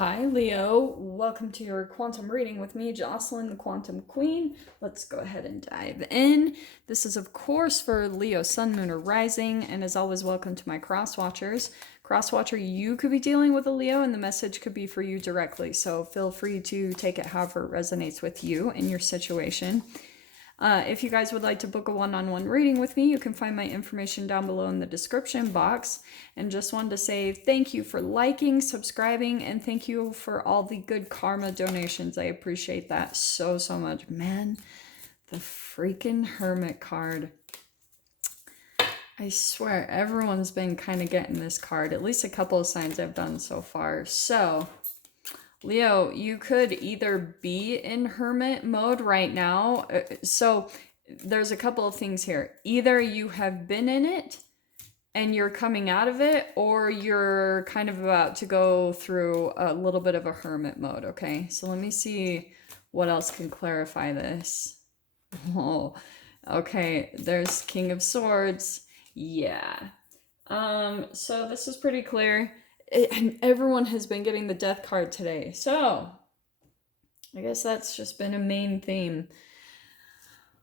Hi, Leo. Welcome to your quantum reading with me, Jocelyn, the Quantum Queen. Let's go ahead and dive in. This is, of course, for Leo, Sun, Moon, or Rising, and as always, welcome to my cross-watchers. Cross-watcher, you could be dealing with a Leo, and the message could be for you directly, so feel free to take it however it resonates with you and your situation. If you guys would like to book a one-on-one reading with me, you can find my information down below in the description box. And just wanted to say thank you for liking, subscribing, and thank you for all the good karma donations. I appreciate that so much. Man, the freaking Hermit card. I swear, everyone's been kind of getting this card. At least a couple of signs I've done so far. So, Leo, you could either be in hermit mode right now. So there's a couple of things here. Either you have been in it and you're coming out of it, or you're kind of about to go through a little bit of a hermit mode, okay? So let me see what else can clarify this. Oh, okay, there's King of Swords. Yeah. So this is pretty clear. And everyone has been getting the death card today. So, I guess that's just been a main theme.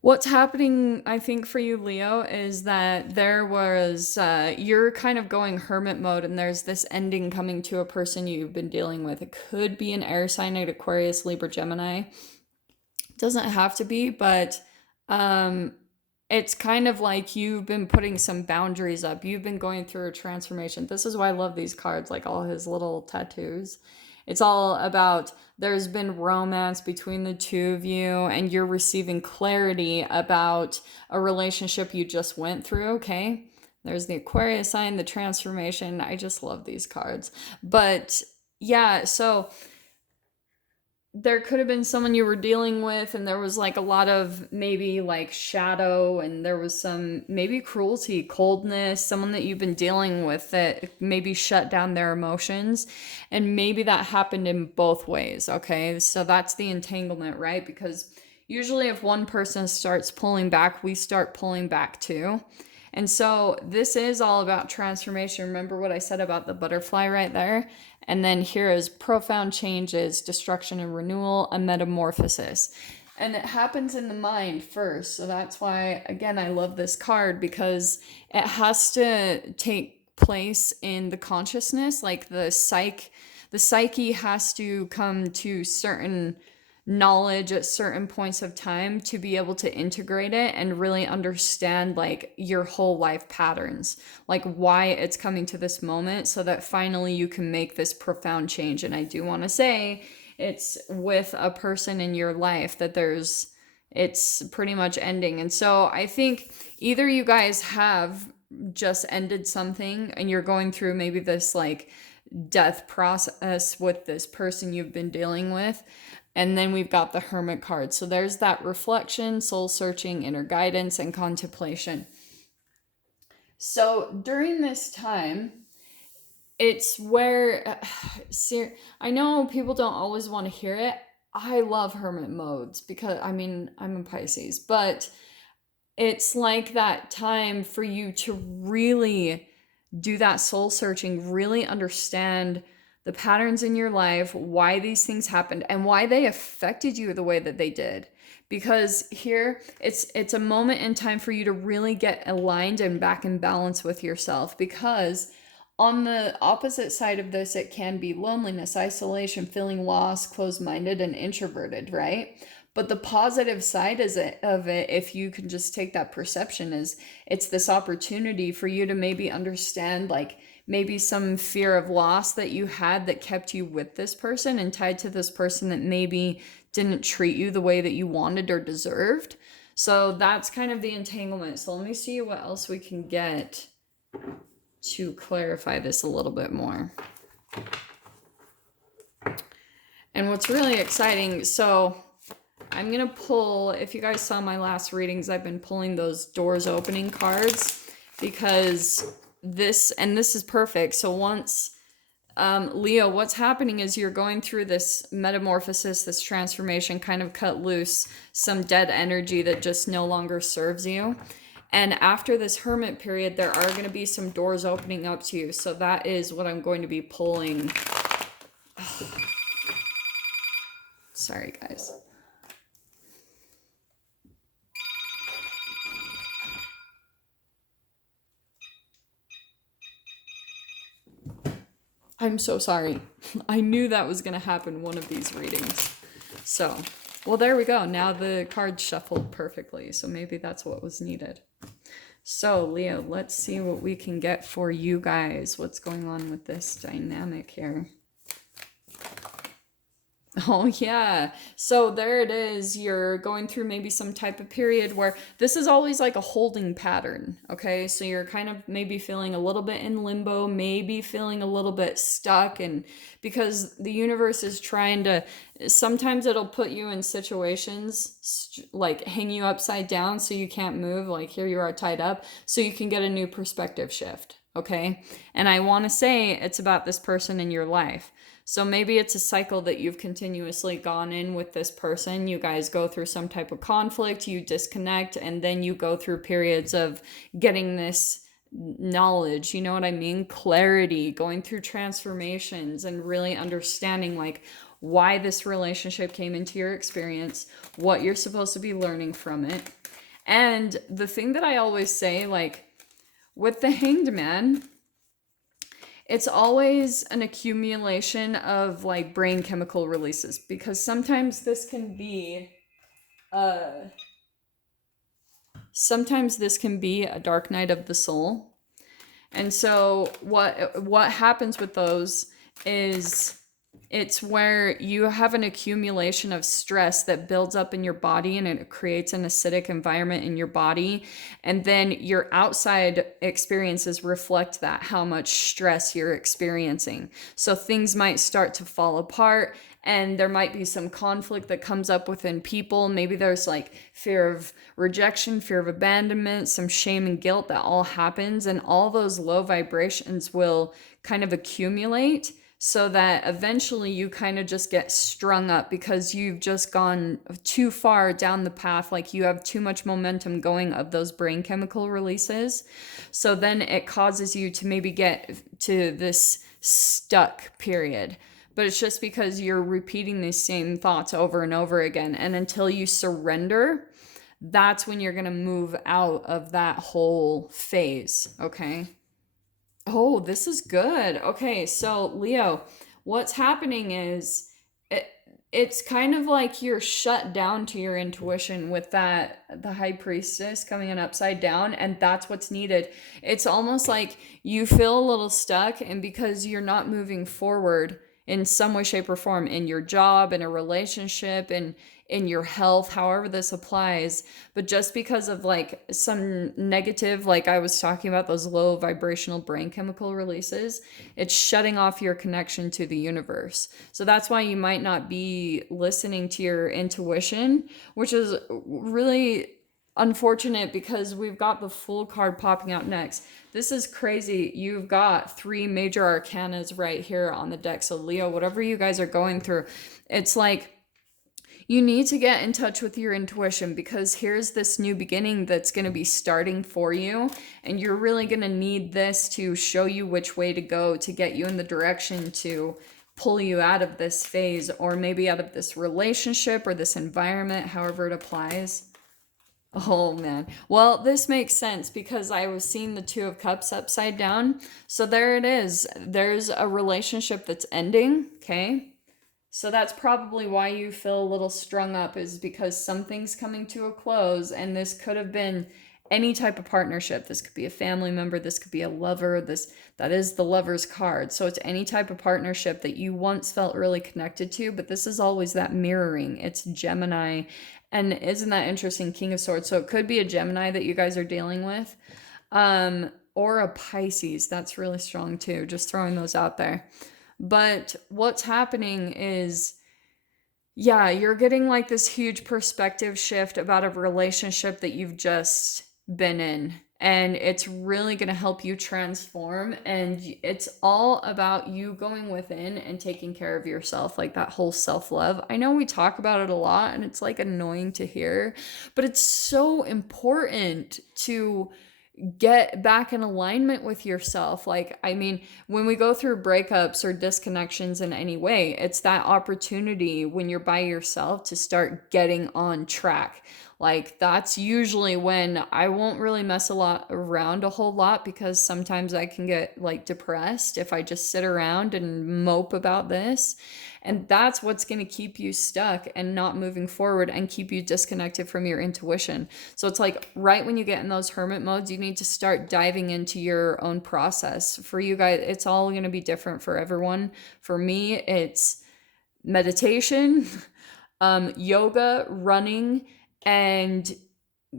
What's happening, I think, for you, Leo, is that there was, you're kind of going hermit mode, and there's this ending coming to a person you've been dealing with. It could be an air sign, like Aquarius, Libra, Gemini. It doesn't have to be, but it's kind of like you've been putting some boundaries up. You've been going through a transformation. This is why I love these cards, like all his little tattoos. It's all about there's been romance between the two of you, and you're receiving clarity about a relationship you just went through, okay? There's the Aquarius sign, the transformation. I just love these cards. But yeah, so there could have been someone you were dealing with, and there was like a lot of maybe like shadow, and there was some maybe cruelty, coldness, someone that you've been dealing with that maybe shut down their emotions, and maybe that happened in both ways, okay? So that's the entanglement, right? Because usually if one person starts pulling back, we start pulling back too. And so this is all about transformation. Remember what I said about the butterfly right there? And then here is profound changes, destruction and renewal, and metamorphosis. And it happens in the mind first. So that's why, again, I love this card, because it has to take place in the consciousness. Like the psyche has to come to certain knowledge at certain points of time to be able to integrate it and really understand like your whole life patterns, like why it's coming to this moment, so that finally you can make this profound change. And I do want to say it's with a person in your life that it's pretty much ending. And so I think either you guys have just ended something and you're going through maybe this like death process with this person you've been dealing with. And then we've got the Hermit card. So there's that reflection, soul searching, inner guidance, and contemplation. So during this time, it's where, I know people don't always want to hear it. I love Hermit modes because, I mean, I'm a Pisces, but it's like that time for you to really do that soul searching, really understand the patterns in your life, why these things happened, and why they affected you the way that they did. Because here, it's a moment in time for you to really get aligned and back in balance with yourself. Because on the opposite side of this, it can be loneliness, isolation, feeling lost, closed-minded, and introverted, right? But the positive side of it, if you can just take that perception, is it's this opportunity for you to maybe understand like maybe some fear of loss that you had that kept you with this person and tied to this person that maybe didn't treat you the way that you wanted or deserved. So that's kind of the entanglement. So let me see what else we can get to clarify this a little bit more. And what's really exciting, so I'm going to pull, if you guys saw my last readings, I've been pulling those doors opening cards, because this is perfect. So once, Leo, what's happening is you're going through this metamorphosis, this transformation, kind of cut loose some dead energy that just no longer serves you. And after this hermit period, there are going to be some doors opening up to you. So that is what I'm going to be pulling Sorry, guys. I'm so sorry. I knew that was going to happen one of these readings. So, well, there we go. Now the cards shuffled perfectly. So maybe that's what was needed. So, Leo, let's see what we can get for you guys. What's going on with this dynamic here? Oh, yeah. So there it is. You're going through maybe some type of period where this is always like a holding pattern. Okay. So you're kind of maybe feeling a little bit in limbo, maybe feeling a little bit stuck. And because the universe is trying to, sometimes it'll put you in situations like hang you upside down so you can't move. Like here you are tied up so you can get a new perspective shift. Okay. And I want to say it's about this person in your life. So maybe it's a cycle that you've continuously gone in with this person. You guys go through some type of conflict, you disconnect, and then you go through periods of getting this knowledge, you know what I mean? Clarity, going through transformations and really understanding like why this relationship came into your experience, what you're supposed to be learning from it. And the thing that I always say, like with the Hanged Man, it's always an accumulation of like brain chemical releases, because sometimes this can be a dark night of the soul. And so what happens with those is it's where you have an accumulation of stress that builds up in your body and it creates an acidic environment in your body. And then your outside experiences reflect that, how much stress you're experiencing. So things might start to fall apart and there might be some conflict that comes up within people. Maybe there's like fear of rejection, fear of abandonment, some shame and guilt that all happens. And all those low vibrations will kind of accumulate, so that eventually you kind of just get strung up because you've just gone too far down the path. Like you have too much momentum going of those brain chemical releases. So then it causes you to maybe get to this stuck period. But it's just because you're repeating these same thoughts over and over again. And until you surrender, that's when you're going to move out of that whole phase. Okay. Oh, this is good. Okay, so Leo, what's happening is it's kind of like you're shut down to your intuition with that the high priestess coming in upside down, and that's what's needed. It's almost like you feel a little stuck, and because you're not moving forward in some way, shape, or form in your job, in a relationship, in your health, however this applies, but just because of like some negative, like I was talking about, those low vibrational brain chemical releases, it's shutting off your connection to the universe. So that's why you might not be listening to your intuition, which is really unfortunate because we've got the Fool card popping out next. This is crazy. You've got 3 major arcanas right here on the deck. So Leo, whatever you guys are going through, it's like you need to get in touch with your intuition, because here's this new beginning that's going to be starting for you. And you're really going to need this to show you which way to go, to get you in the direction to pull you out of this phase, or maybe out of this relationship or this environment, however it applies. Oh man. Well, this makes sense because I was seeing the 2 of Cups upside down. So there it is. There's a relationship that's ending, okay? So that's probably why you feel a little strung up, is because something's coming to a close, and this could have been any type of partnership. This could be a family member, this could be a lover, that is the Lover's card. So it's any type of partnership that you once felt really connected to, but this is always that mirroring. It's Gemini. And isn't that interesting? King of Swords. So it could be a Gemini that you guys are dealing with. Or a Pisces. That's really strong too. Just throwing those out there. But what's happening is, yeah, you're getting like this huge perspective shift about a relationship that you've just been in. And it's really going to help you transform. And it's all about you going within and taking care of yourself, like that whole self-love. I know we talk about it a lot and it's like annoying to hear, but it's so important to get back in alignment with yourself. Like, I mean, when we go through breakups or disconnections in any way, it's that opportunity when you're by yourself to start getting on track. Like, that's usually when I won't really mess around a whole lot, because sometimes I can get like depressed if I just sit around and mope about this. And that's what's going to keep you stuck and not moving forward and keep you disconnected from your intuition. So it's like right when you get in those hermit modes, you need to start diving into your own process. For you guys, it's all going to be different for everyone. For me, it's meditation, yoga, running, and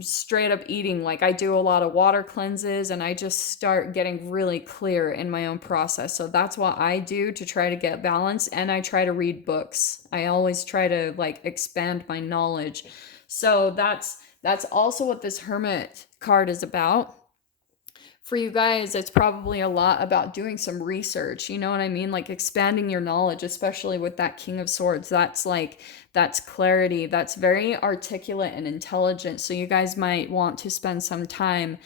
straight up eating. Like, I do a lot of water cleanses, and I just start getting really clear in my own process. So that's what I do to try to get balance. And I try to read books. I always try to like expand my knowledge. So that's also what this hermit card is about. For you guys, it's probably a lot about doing some research. You know what I mean? Like expanding your knowledge, especially with that King of Swords. That's clarity. That's very articulate and intelligent. So you guys might want to spend some time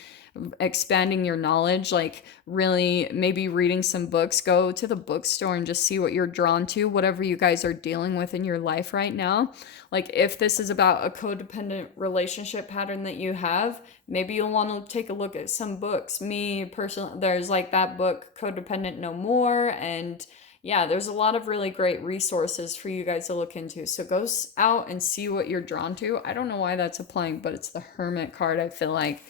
expanding your knowledge, like really maybe reading some books. Go to the bookstore and just see what you're drawn to, whatever you guys are dealing with in your life right now. Like, if this is about a codependent relationship pattern that you have, maybe you'll want to take a look at some books. Me personally, there's like that book, Codependent No More, and yeah, there's a lot of really great resources for you guys to look into. So go out and see what you're drawn to. I don't know why that's applying, but it's the Hermit card, I feel like.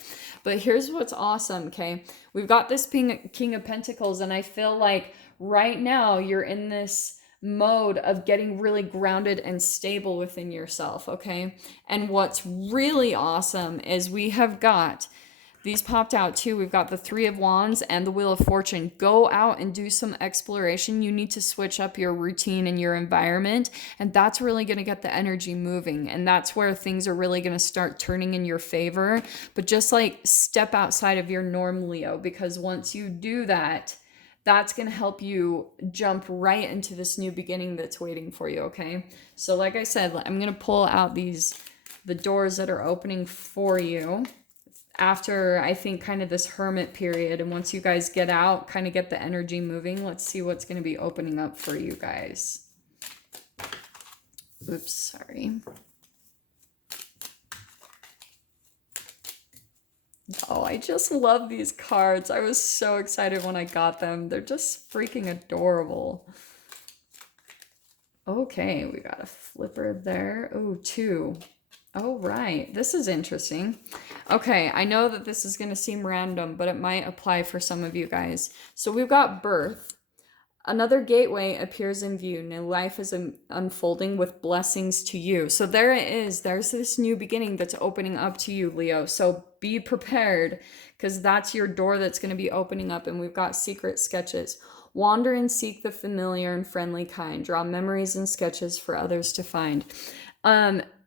But here's what's awesome, okay? We've got this King of Pentacles, and I feel like right now you're in this mode of getting really grounded and stable within yourself, okay? And what's really awesome is we have got, these popped out too. We've got the Three of Wands and the Wheel of Fortune. Go out and do some exploration. You need to switch up your routine and your environment, and that's really going to get the energy moving. And that's where things are really going to start turning in your favor. But just like step outside of your norm, Leo, because once you do that, that's going to help you jump right into this new beginning that's waiting for you, okay? So like I said, I'm going to pull out the doors that are opening for you after, I think, kind of this hermit period. And once you guys get out, kind of get the energy moving, let's see what's going to be opening up for you guys. Oops, sorry. Oh, I just love these cards. I was so excited when I got them. They're just freaking adorable. Okay, we got a flipper there. Oh, two. Oh, right. This is interesting. Okay, I know that this is going to seem random, but it might apply for some of you guys. So we've got birth. Another gateway appears in view. New life is unfolding with blessings to you. So there it is. There's this new beginning that's opening up to you, Leo. So be prepared, because that's your door that's going to be opening up. And we've got secret sketches. Wander and seek the familiar and friendly kind. Draw memories and sketches for others to find.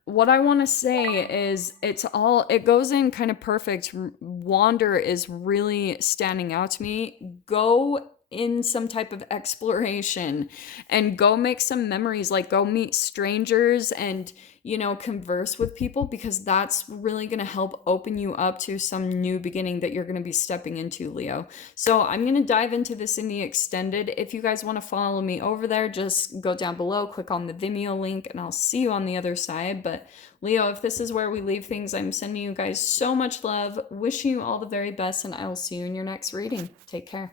What I want to say is it goes in kind of perfect. Wander is really standing out to me. Go in some type of exploration and go make some memories, like go meet strangers and, you know, converse with people, because that's really going to help open you up to some new beginning that you're going to be stepping into, Leo. So I'm going to dive into this in the extended. If you guys want to follow me over there, just go down below, click on the Vimeo link, and I'll see you on the other side. But Leo, if this is where we leave things, I'm sending you guys so much love, wishing you all the very best, and I will see you in your next reading. Take care.